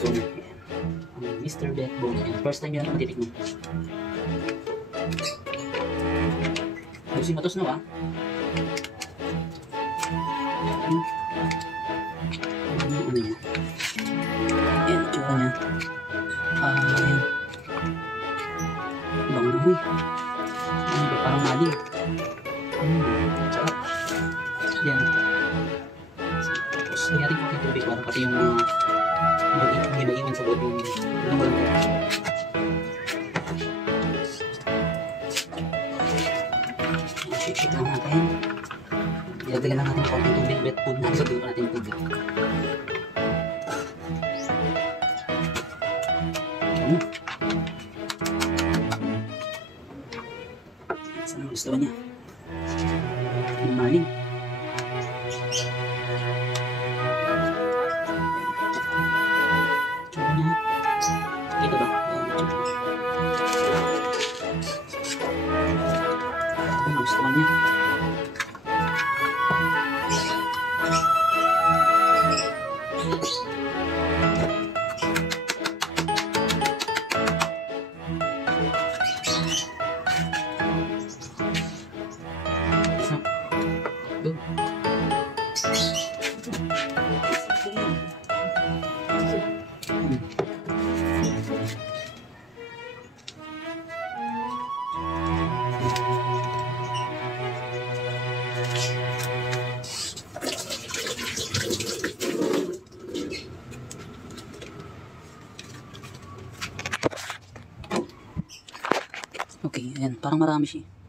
gusto niya. Ang Mr. Backbone. First time yan matitikman. Busi matos na ba? Ano niya? Ayan, tsura niya. Ayan. Bango na huy. Ano ba? Parang maling. Sarap. Yan. Tapos, nangyari ko yung tubig para pati yung maiiwan sa loob yung lumulong. Shake lang natin. Ilagdagan lang natin konting tubig. Wet food natin. Sabihin pa natin yung tubig. Saan ang gusto niya? Yung maling. Tsura niya. Ito ba? Ang gusto niya. Okay, ayan. Parang marami siya.